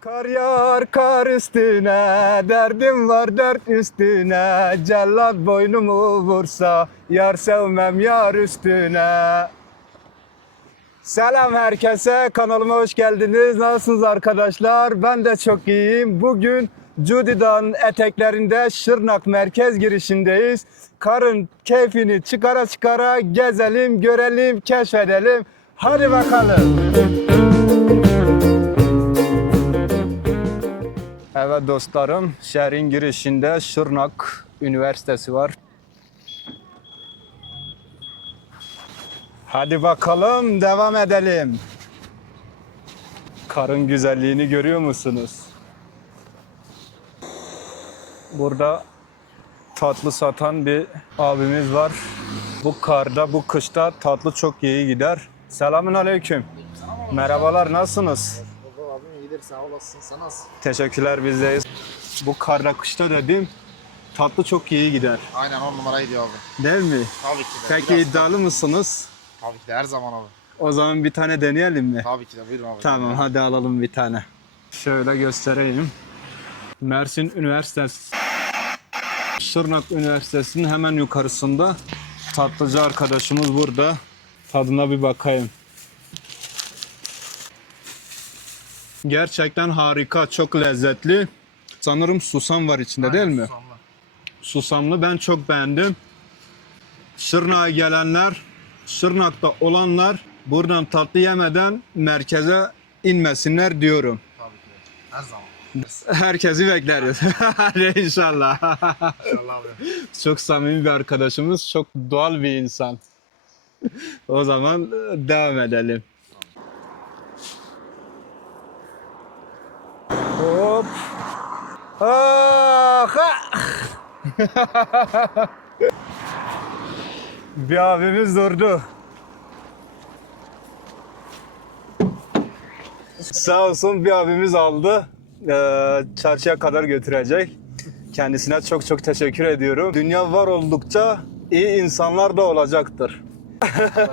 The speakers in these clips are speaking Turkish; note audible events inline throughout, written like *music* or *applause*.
Kar yağar kar üstüne, derdim var dert üstüne. Cellat boynumu vursa, yar sevmem yar üstüne. Selam herkese, kanalıma hoş geldiniz. Nasılsınız arkadaşlar? Ben de çok iyiyim. Bugün Cudi Dağı'nın eteklerinde Şırnak merkez girişindeyiz. Karın keyfini çıkara çıkara gezelim, görelim, keşfedelim. Hadi bakalım. Dostlarım, şehrin girişinde Şırnak Üniversitesi var. Hadi bakalım devam edelim. Karın güzelliğini görüyor musunuz? Burada tatlı satan bir abimiz var. Bu karda, bu kışta tatlı çok iyi gider. Selamün aleyküm. Merhabalar, nasılsınız? İyidir sağ olasın. Nasılsın? Teşekkürler bizdeyiz. Bu karda, kışta dedim tatlı çok iyi gider. Aynen on numara gidiyor abi. Değil mi? Tabii ki de. Peki Biraz- iddialı mısınız? Tabii ki de her zaman abi. O zaman bir tane deneyelim mi? Tabii ki de buyurun abi. Tamam hadi alalım bir tane. Şöyle göstereyim. Mersin Üniversitesi. Şırnak Üniversitesi'nin hemen yukarısında. Tatlıcı arkadaşımız burada. Tadına bir bakayım. Gerçekten harika, çok lezzetli. Sanırım susam var içinde değil mi? Susamlı. Susamlı ben çok beğendim. Şırnak'a gelenler, Şırnak'ta olanlar buradan tatlı yemeden merkeze inmesinler diyorum. Tabii ki. Her zaman. Herkesi bekleriz. *laughs* İnşallah. İnşallah abi. çok samimi bir arkadaşımız, çok doğal bir insan. o zaman devam edelim. Hop. Ah, ah. *laughs* bir abimiz durdu. Sağ olsun bir abimiz aldı. Ee, çarşıya kadar götürecek. Kendisine çok çok teşekkür ediyorum. Dünya var oldukça iyi insanlar da olacaktır. *laughs*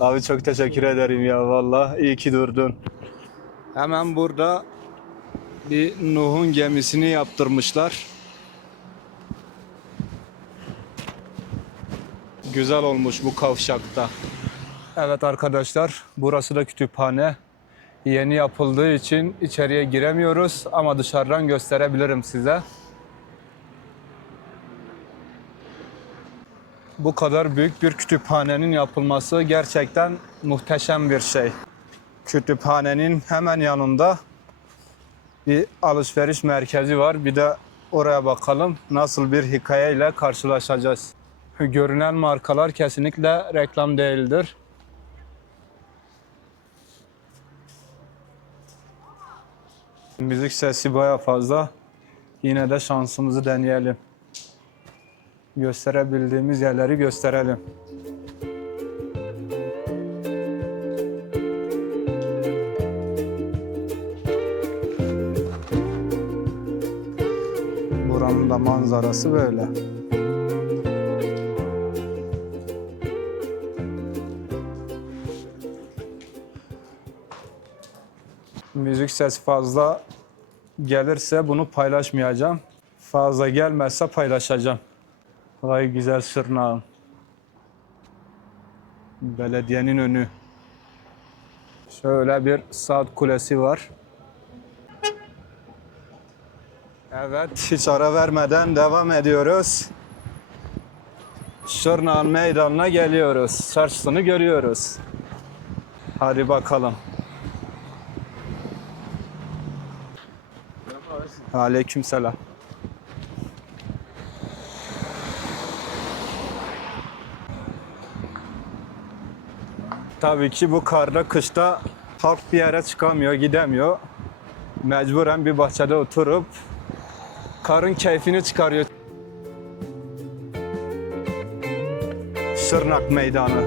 Abi çok teşekkür ederim ya vallahi iyi ki durdun. Hemen burada bir Nuh'un gemisini yaptırmışlar. Güzel olmuş bu kavşakta. Evet arkadaşlar, burası da kütüphane. Yeni yapıldığı için içeriye giremiyoruz ama dışarıdan gösterebilirim size. Bu kadar büyük bir kütüphanenin yapılması gerçekten muhteşem bir şey. Kütüphanenin hemen yanında bir alışveriş merkezi var. Bir de oraya bakalım nasıl bir hikayeyle karşılaşacağız. Görünen markalar kesinlikle reklam değildir. Müzik sesi baya fazla. Yine de şansımızı deneyelim. Gösterebildiğimiz yerleri gösterelim. Manzarası böyle. Müzik sesi fazla gelirse bunu paylaşmayacağım. Fazla gelmezse paylaşacağım. Vay güzel sırnağım. Belediyenin önü. Şöyle bir saat kulesi var. Evet, hiç ara vermeden devam ediyoruz. Şırnağın meydanına geliyoruz. Çarşısını görüyoruz. Hadi bakalım. Aleykümselam. Tabii ki bu karda kışta halk bir yere çıkamıyor, gidemiyor. Mecburen bir bahçede oturup karın keyfini çıkarıyor. Şırnak Meydanı.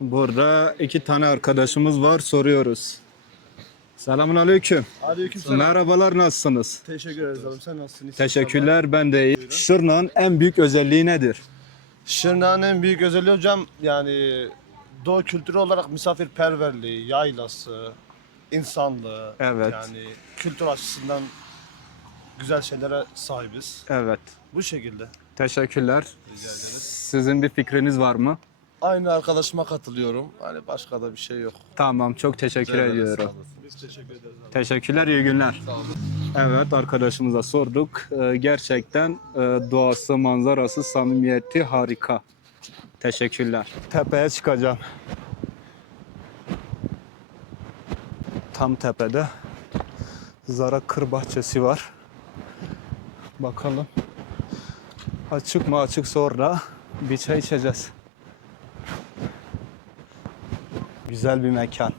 Burada iki tane arkadaşımız var soruyoruz. Selamun aleyküm. Aleykümselam. Merhabalar nasılsınız? Teşekkür ederiz abi. Sen nasılsın? Teşekkürler ben de iyiyim. Şırnak'ın en büyük özelliği nedir? Şırnak'ın en büyük özelliği hocam yani doğu kültürü olarak misafirperverliği, yaylası, insanlığı. Evet. Yani kültür açısından güzel şeylere sahibiz. Evet. Bu şekilde. Teşekkürler. Rica ederiz. Sizin bir fikriniz var mı? Aynı arkadaşıma katılıyorum. Hani başka da bir şey yok. Tamam, çok teşekkür ediyorum. Biz teşekkür ederiz. Teşekkürler, iyi günler. Sağ olun. Evet, arkadaşımıza sorduk. Ee, gerçekten e, doğası, manzarası, samimiyeti harika. Teşekkürler. Tepeye çıkacağım. Tam tepede Zara Kır Bahçesi var. Bakalım. Açık mı açık sonra bir çay içeceğiz. Güzel bir mekan.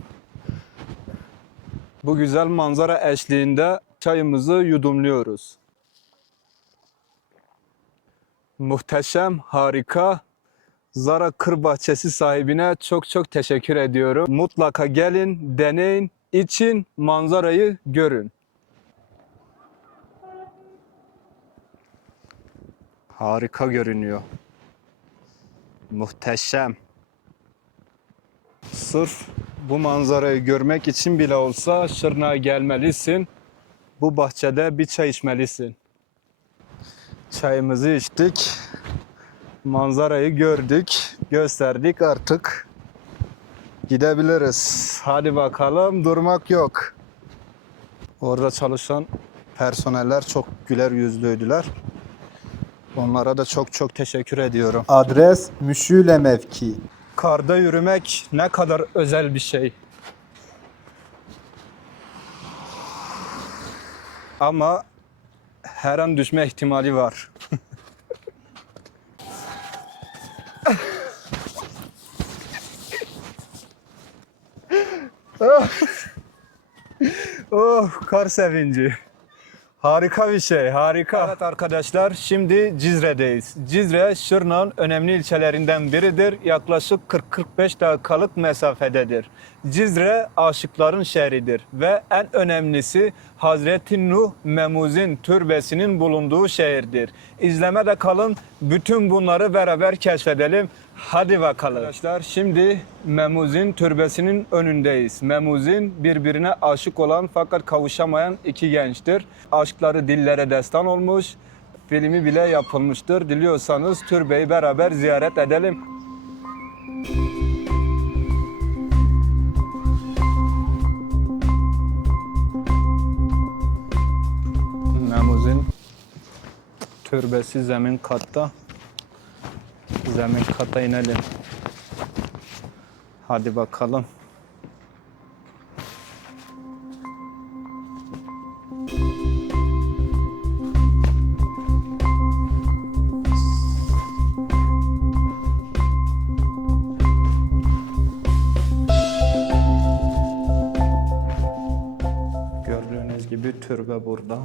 Bu güzel manzara eşliğinde çayımızı yudumluyoruz. Muhteşem, harika. Zara Kır Bahçesi sahibine çok çok teşekkür ediyorum. Mutlaka gelin, deneyin, için manzarayı görün. Harika görünüyor. Muhteşem. Sırf bu manzarayı görmek için bile olsa Şırnak'a gelmelisin. Bu bahçede bir çay içmelisin. Çayımızı içtik. Manzarayı gördük, gösterdik artık. Gidebiliriz. Hadi bakalım durmak yok. Orada çalışan personeller çok güler yüzlüydüler. Onlara da çok çok teşekkür ediyorum. Adres Müşüle mevki. Karda yürümek ne kadar özel bir şey. Ama her an düşme ihtimali var. oh, kar sevinci. Harika bir şey, harika. Evet arkadaşlar, şimdi Cizre'deyiz. Cizre, Şırnak'ın önemli ilçelerinden biridir. Yaklaşık 40-45 dakikalık mesafededir. Cizre, aşıkların şehridir ve en önemlisi Hazreti Nuh Memuz'in türbesinin bulunduğu şehirdir. İzlemede kalın, bütün bunları beraber keşfedelim. Hadi bakalım. Arkadaşlar şimdi Memuz'in türbesinin önündeyiz. Memuz'in birbirine aşık olan fakat kavuşamayan iki gençtir. Aşkları dillere destan olmuş. Filmi bile yapılmıştır. Diliyorsanız türbeyi beraber ziyaret edelim. Memuz'in türbesi zemin katta. Zemin kata inelim. Hadi bakalım. Gördüğünüz gibi türbe burada.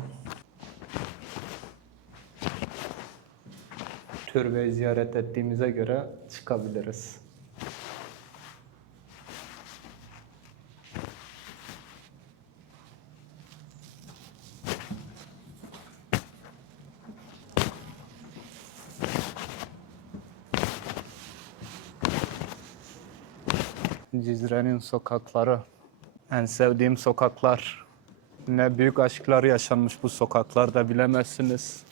Türbeyi ziyaret ettiğimize göre çıkabiliriz. Cizre'nin sokakları. En sevdiğim sokaklar. Ne büyük aşklar yaşanmış bu sokaklarda bilemezsiniz.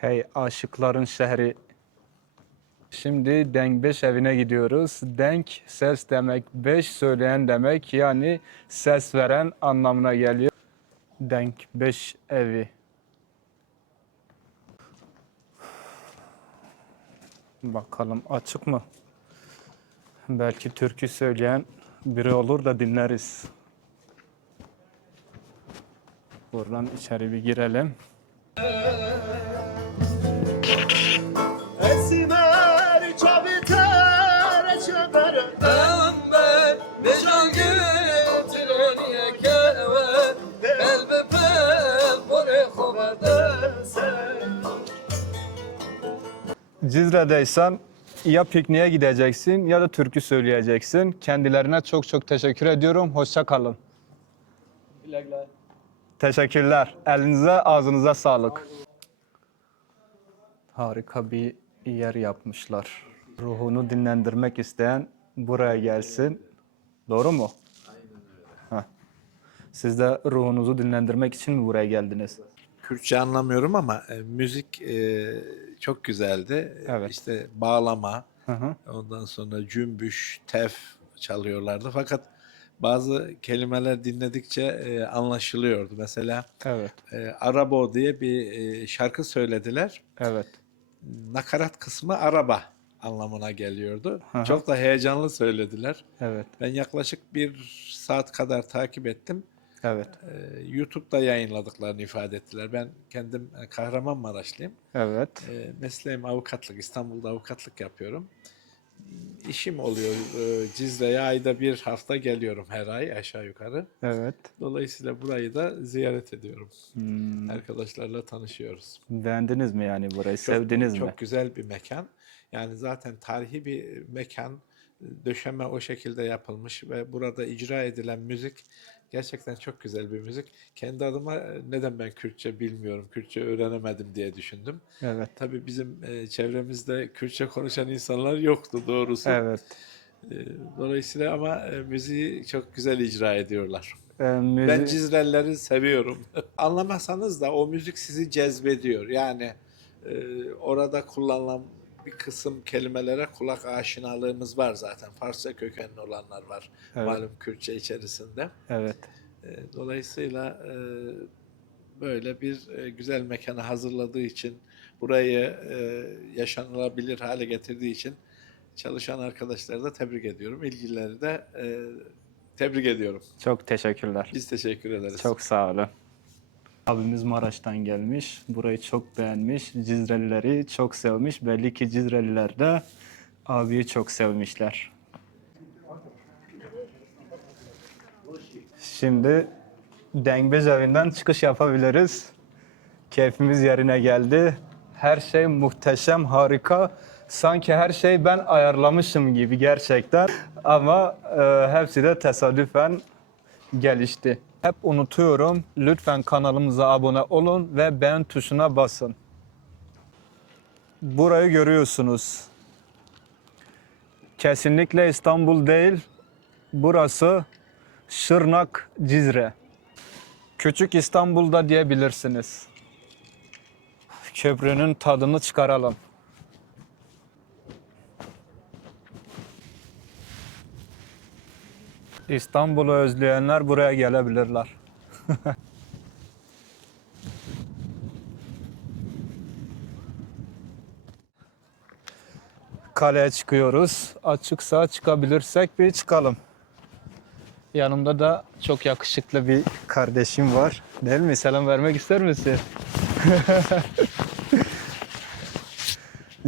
Hey aşıkların şehri. Şimdi Denk 5 evine gidiyoruz. Denk ses demek, 5 söyleyen demek yani ses veren anlamına geliyor. Denk 5 evi. Bakalım açık mı? Belki türkü söyleyen biri olur da dinleriz. Buradan içeri bir girelim. Cizre'deysen ya pikniğe gideceksin ya da türkü söyleyeceksin. Kendilerine çok çok teşekkür ediyorum. Hoşça kalın. Güle güle. Teşekkürler. Elinize ağzınıza sağlık. Harika bir yer yapmışlar. Ruhunu dinlendirmek isteyen buraya gelsin. Doğru mu? Aynen öyle. Siz de ruhunuzu dinlendirmek için mi buraya geldiniz? Kürtçe anlamıyorum ama e, müzik e, çok güzeldi. Evet. İşte bağlama, Hı hı. ondan sonra cümbüş, tef çalıyorlardı. Fakat bazı kelimeler dinledikçe e, anlaşılıyordu. Mesela Evet, e, Arabo diye bir e, şarkı söylediler. evet. Nakarat kısmı araba anlamına geliyordu. Hı hı. Çok da heyecanlı söylediler. Evet, Ben yaklaşık bir saat kadar takip ettim. Evet, Ee, YouTube'da yayınladıklarını ifade ettiler. Ben kendim e, Kahramanmaraşlıyım. evet. Ee, mesleğim avukatlık. İstanbul'da avukatlık yapıyorum. İşim oluyor. Ee, Cizre'ye ayda bir hafta geliyorum her ay aşağı yukarı. Evet. Dolayısıyla burayı da ziyaret ediyorum. Hmm. Arkadaşlarla tanışıyoruz. Beğendiniz mi yani burayı? Çok- Sevdiniz çok mi? güzel bir mekan. Yani zaten tarihi bir mekan. Döşeme o şekilde yapılmış ve burada icra edilen müzik gerçekten çok güzel bir müzik. Kendi adıma e, neden ben Kürtçe bilmiyorum, Kürtçe öğrenemedim diye düşündüm. Evet. Tabii bizim e, çevremizde Kürtçe konuşan insanlar yoktu doğrusu. Evet. E, Dolayısıyla ama e, müziği çok güzel icra ediyorlar. Ben müzi- Cizrelileri seviyorum. *laughs* Anlamasanız da o müzik sizi cezbediyor. Yani e, orada kullanılan bir kısım kelimelere kulak aşinalığımız var zaten. Farsça kökenli olanlar var Evet. malum Kürtçe içerisinde. Evet. E, dolayısıyla e, böyle bir e, güzel mekanı hazırladığı için, burayı yaşanılabilir hale getirdiği için çalışan arkadaşları da tebrik ediyorum. İlgilileri de tebrik ediyorum. Çok teşekkürler. Biz teşekkür ederiz. Çok sağ olun. Abimiz Maraş'tan gelmiş. Burayı çok beğenmiş. Cizrelileri çok sevmiş. Belli ki Cizreliler de abiyi çok sevmişler. Şimdi Dengbez evinden çıkış yapabiliriz. Keyfimiz yerine geldi. Her şey muhteşem, harika. Sanki her şey ben ayarlamışım gibi gerçekten. Ama e, hepsi de tesadüfen gelişti. Hep unutuyorum. Lütfen kanalımıza abone olun ve beğen tuşuna basın. Burayı görüyorsunuz. Kesinlikle İstanbul değil. Burası Şırnak, Cizre. Küçük İstanbul'da diyebilirsiniz. Köprünün tadını çıkaralım. İstanbul'u özleyenler buraya gelebilirler. *laughs* Kaleye çıkıyoruz. Açıksa çıkabilirsek bir çıkalım. Yanımda da çok yakışıklı bir kardeşim var. Değil mi? Selam vermek ister misin? *laughs*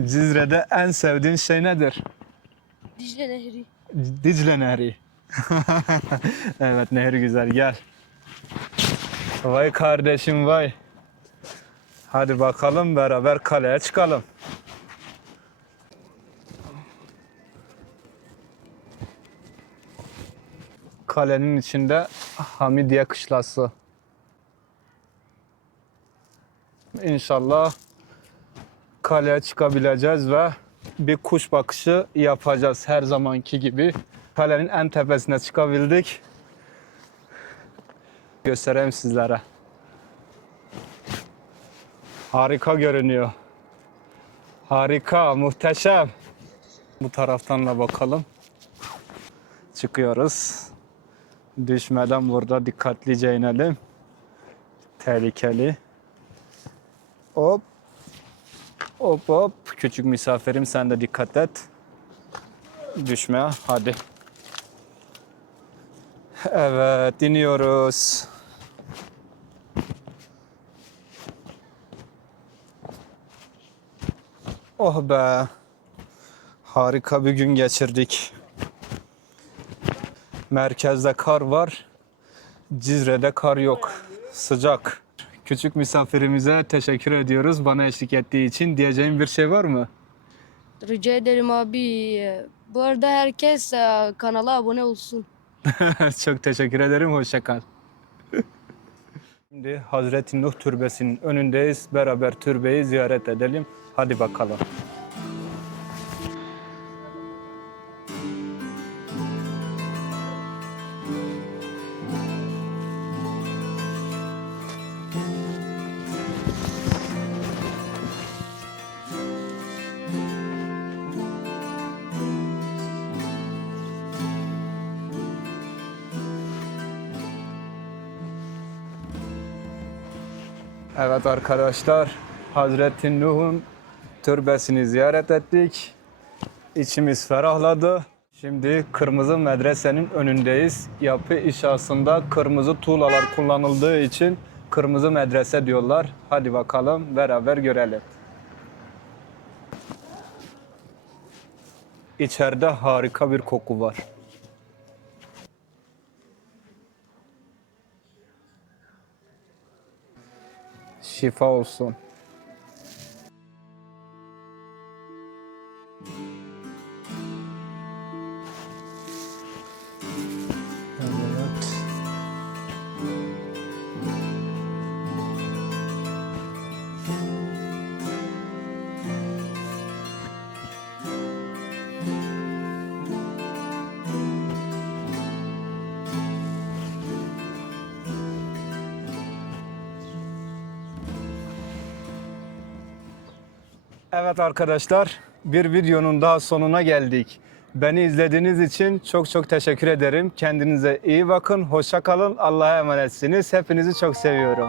Cizre'de en sevdiğin şey nedir? Dicle Nehri. Dicle Nehri. *laughs* evet nehir güzel gel. Vay kardeşim vay. Hadi bakalım beraber kaleye çıkalım. Kalenin içinde Hamidiye Kışlası. İnşallah kaleye çıkabileceğiz ve bir kuş bakışı yapacağız her zamanki gibi. Kalenin en tepesine çıkabildik. Göstereyim sizlere. Harika görünüyor. Harika, muhteşem. Bu taraftan da bakalım. Çıkıyoruz. Düşmeden burada dikkatlice inelim. Tehlikeli. Hop. Hop hop. Küçük misafirim sen de dikkat et. Düşme. Hadi. Evet iniyoruz. Oh be. Harika bir gün geçirdik. Merkezde kar var. Cizre'de kar yok. Sıcak. Küçük misafirimize teşekkür ediyoruz bana eşlik ettiği için. Diyeceğim bir şey var mı? Rica ederim abi. Bu arada herkes e, kanala abone olsun. *laughs* Çok teşekkür ederim. Hoşça kal. Şimdi Hazreti Nuh Türbesi'nin önündeyiz. Beraber türbeyi ziyaret edelim. Hadi bakalım. Evet arkadaşlar, Hazreti Nuh'un türbesini ziyaret ettik. İçimiz ferahladı. Şimdi Kırmızı Medrese'nin önündeyiz. Yapı inşasında kırmızı tuğlalar kullanıldığı için Kırmızı Medrese diyorlar. Hadi bakalım beraber görelim. İçeride harika bir koku var. falso. Evet arkadaşlar, bir videonun daha sonuna geldik. Beni izlediğiniz için çok çok teşekkür ederim. Kendinize iyi bakın, hoşça kalın, Allah'a emanetsiniz. Hepinizi çok seviyorum.